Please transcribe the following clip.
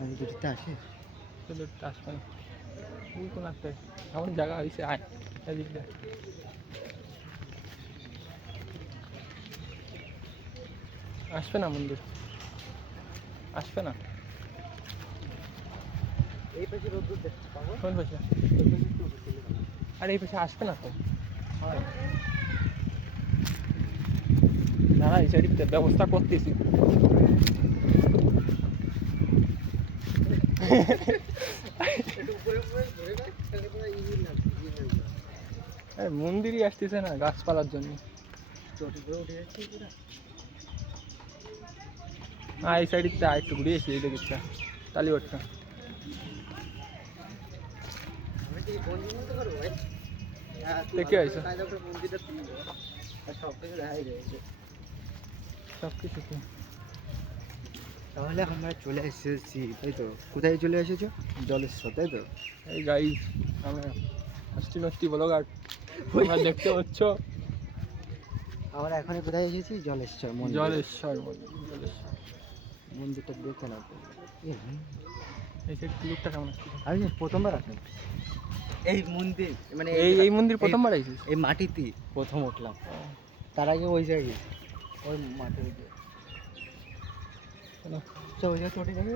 আমি দুটোতে আসি দুটো আসবে না ওই কোন একটা এমন জায়গা হয়েছে আয় এদিক দিয়ে আসবে না মন্দির আসবে না এই পাশে রোদ দেখতে পাবো কোন পাশে আর এই পাশে আসবে না তো না এই সাইডে ব্যবস্থা করতেছি মন্দিরই আসতেছে না গাছপালার জন্য এই সাইডে একটু ঘুরিয়েছি এই দিকটা টালিবাটটা দেখে আইসো সব কিছু তাহলে আমরা চলে এসেছি তাই তো কোথায় চলে এসেছো জলেশ্বর তাই তো এই গাইস আমরা হাসটি নষ্টি ব্লগার তোমরা দেখতে পাচ্ছ আমরা এখন কোথায় এসেছি জলেশ্বর জলেশ্বর মন্দিরটা দেখে না এই সাইড লুকটা কেমন আসছে আমি প্রথমবার আসলাম এই মন্দির মানে এই মন্দির প্রথমবার আইছিস এই মাটিতে প্রথম উঠলাম তার আগে ওই জায়গায় ওই মাটির ওই জায়গায় চলে যাবে